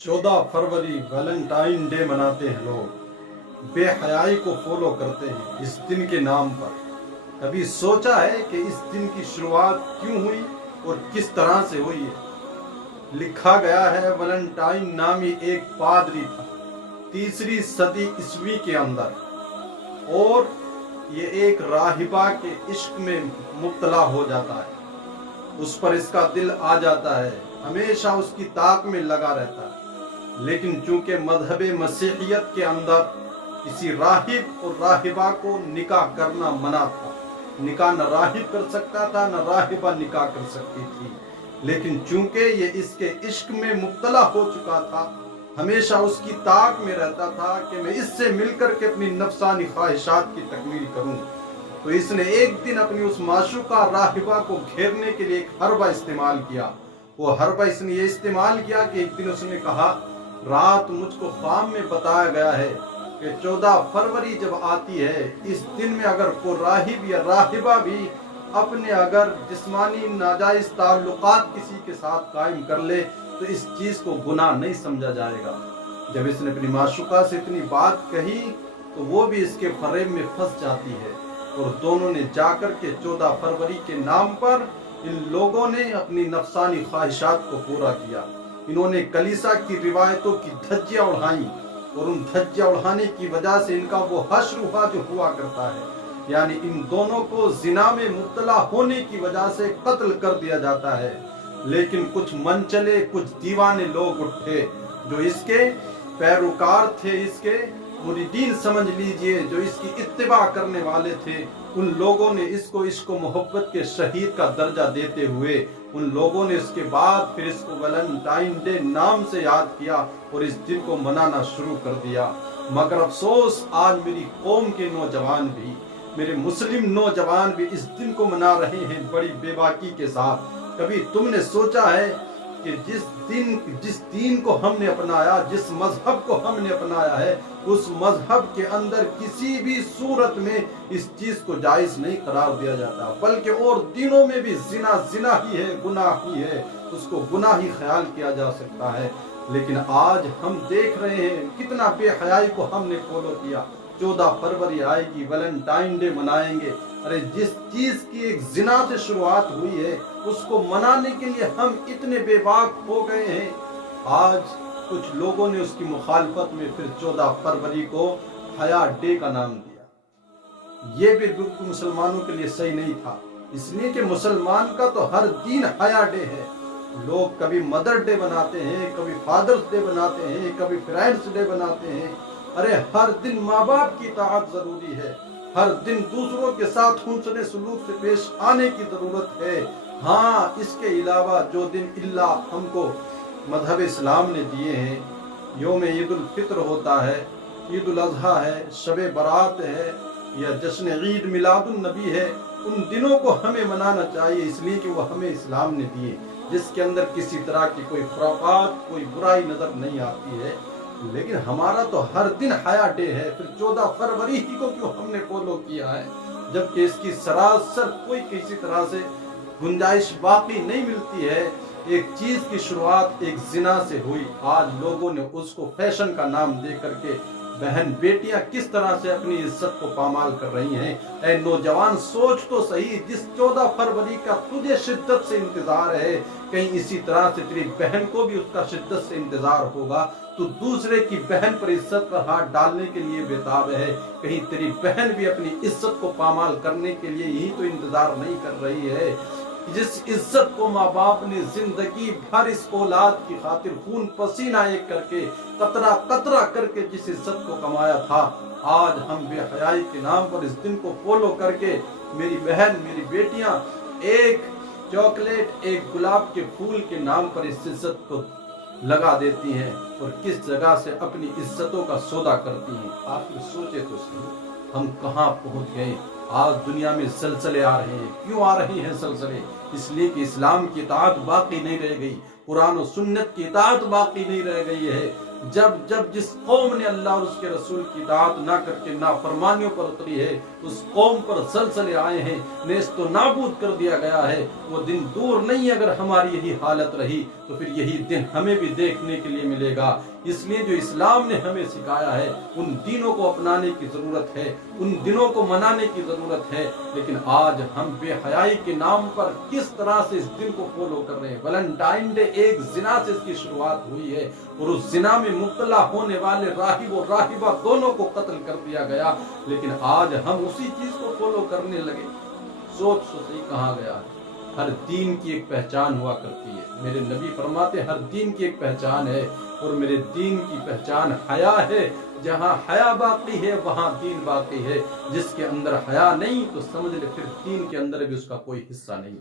14 फरवरी Valentine day मनाते हैं लोग, बेहयाई को फॉलो करते हैं इस दिन के नाम पर। कभी सोचा है कि इस दिन की शुरुआत क्यों हुई और किस तरह से हुई है? लिखा गया है वैलेंटाइन नामी एक पादरी था 3री सदी ईस्वी के अंदर, और ये एक राहिबा के इश्क में मुब्तला हो जाता है। उस पर इसका दिल आ जाता है, हमेशा उसकी ताक में लगा रहता है। लेकिन चूंकि मजहब मसीहियत के अंदर किसी राहिब और राहिबा को निकाह करना मना था, निकाह न राहिब कर सकता था न राहिबा निकाह कर सकती थी। लेकिन चूंकि ये इसके इश्क में मुब्तला हो चुका था, हमेशा उसकी ताक में रहता था कि मैं इससे मिलकर के अपनी नफसानी ख्वाहिशात की तकमील करूं, तो इसने एक दिन अपनी उस माशूका राहिबा को घेरने के लिए एक हरबा इस्तेमाल किया। वो हरबा इसने ये इस्तेमाल किया कि एक दिन उसने कहा, रात मुझको ख्वाब में बताया गया है कि 14 फरवरी जब आती है, इस दिन में अगर कोई राहिब या राहिबा भी अपने अगर जिस्मानी नाजायज ताल्लुकात किसी के साथ कायम कर ले तो इस चीज को गुनाह नहीं समझा जाएगा। जब इसने अपनी माशूका से इतनी बात कही तो वो भी इसके फरेब में फंस जाती है, और दोनों ने जाकर के 14 फरवरी के नाम पर इन लोगों ने अपनी नफसानी ख्वाहिशात को पूरा किया। इन्होंने कलीसा की रिवायतों की धज्जियां उड़ाई, और उन धज्जियां उड़ाने की वजह से इनका वो हश्र हुआ जो हुआ करता है, यानी इन दोनों को जिना में मुब्तला होने की वजह से कत्ल कर दिया जाता है। लेकिन कुछ मनचले, कुछ दीवाने लोग उठे जो इसके पैरोकार थे, इसके मुरीदीन समझ लीजिए, जो इसकी इत्तिबा करने वाले थे। उन लोगों ने इसको इश्क मोहब्बत के शहीद का दर्जा देते हुए उन लोगों ने इसके बाद फिर इसको वैलेंटाइन डे नाम से याद किया और इस दिन को मनाना शुरू कर दिया। मगर अफसोस, आज मेरी कौम के नौजवान भी, मेरे मुस्लिम नौजवान भी इस दिन को मना रहे हैं बड़ी बेबाकी के साथ। कभी तुमने सोचा है कि जिस दीन को हमने अपनाया, जिस मजहब को हमने अपनाया है, उस मजहब के अंदर किसी भी सूरत में इस चीज को जायज नहीं करार दिया जाता, बल्कि और दिनों में भी जिना जिना ही है, गुनाह ही है, उसको गुनाह ही ख्याल किया जा सकता है। लेकिन आज हम देख रहे हैं कितना बेहयाई को हमने फॉलो किया। 14 फरवरी आएगी, वैलेंटाइन डे मनाएंगे। अरे जिस चीज की एक जिना से शुरुआत हुई है उसको मनाने के लिए हम इतने बेबाक हो गए हैं। आज कुछ लोगों ने उसकी मुखालफत में फिर 14 फरवरी को हया डे का नाम दिया। ये भी बिल्कुल मुसलमानों के लिए सही नहीं था, इसलिए कि मुसलमान का तो हर दिन हया डे है। लोग कभी मदर डे बनाते हैं, कभी फादर्स डे बनाते हैं, कभी फ्रेंड्स डे बनाते हैं। अरे हर दिन माँ बाप की इताअत जरूरी है, हर दिन दूसरों के साथ हुस्न सलूक से पेश आने की जरूरत है। हाँ, इसके अलावा जो दिन इल्ला हमको मजहब इस्लाम ने दिए हैं, योम ईद उल फित्र होता है, ईद उल अजहा है, शब बरात है, या जश्न ईद मिलादुन नबी है, उन दिनों को हमें मनाना चाहिए, इसलिए कि वो हमें इस्लाम ने दिए, जिसके अंदर किसी तरह की कोई खुराफात, कोई बुराई नजर नहीं आती है। लेकिन हमारा तो हर दिन हया डे है, फिर 14 फरवरी ही को क्यों हमने फॉलो किया है, जबकि इसकी सरासर कोई किसी तरह से गुंजाइश बाकी नहीं मिलती है। एक चीज की शुरुआत एक जिना से हुई, आज लोगों ने उसको फैशन का नाम दे करके बहन बेटियां किस तरह से अपनी इज्जत को पामाल कर रही हैं। ऐ नौजवान, सोच तो सही, जिस 14 फरवरी का तुझे शिद्दत से इंतजार है, कहीं इसी तरह से तेरी बहन को भी उसका शिद्दत से इंतजार होगा। तो दूसरे की बहन पर इज्जत पर हाथ डालने के लिए बेताब है, कहीं तेरी बहन भी अपनी इज्जत को पामाल करने के लिए यही तो इंतजार नहीं कर रही है। जिस इज्जत को माँ बाप ने जिंदगी भर इस औलाद की खातिर खून पसीना एक करके, कतरा कतरा करके जिस इज्जत को कमाया था, आज हम बेहयाई के नाम पर इस दिन को फॉलो करके मेरी बहन, मेरी बेटियां एक चॉकलेट, एक गुलाब के फूल के नाम पर इस इज्जत को लगा देती हैं और किस जगह से अपनी इज्जतों का सौदा करती हैं। आखिर सोचे तो सही, हम कहाँ पहुंच गए। आज दुनिया में सलसले आ रहे हैं। क्यों आ रहे हैं सलसले? इसलिए कि इस्लाम की इताअत बाकी नहीं रह गई, कुरान और सुन्नत की इताअत बाकी नहीं रह गई है। जब जब जिस कौम ने अल्लाह और उसके रसूल की इताअत ना करके नाफरमानियों पर उतरी है, उस कौम पर ज़लज़ले आए हैं, नेस्तो नाबूद कर दिया गया है। वो दिन दूर नहीं, अगर हमारी यही हालत रही तो फिर यही दिन हमें भी देखने के लिए मिलेगा। इसलिए जो इस्लाम ने हमें सिखाया है उन दिनों को अपनाने की ज़रूरत है, उन दिनों को मनाने की ज़रूरत है। लेकिन आज हम बेहयाई के नाम पर किस तरह से इस दिन को फॉलो कर रहे हैं। वैलेंटाइन डे एक जिना से इसकी शुरुआत हुई है और उस जिना में मुब्तला होने वाले राहिब और राहिबा दोनों को कत्ल कर दिया गया। लेकिन आज हम उसी चीज को फॉलो करने लगे। सोच तो सही कहा गया है, हर दीन की एक पहचान हुआ करती है। मेरे नबी फरमाते हर दीन की एक पहचान है और मेरे दीन की पहचान हया है। जहाँ हया बाकी है वहाँ दीन बाकी है। जिसके अंदर हया नहीं तो समझ ले फिर दीन के अंदर भी उसका कोई हिस्सा नहीं।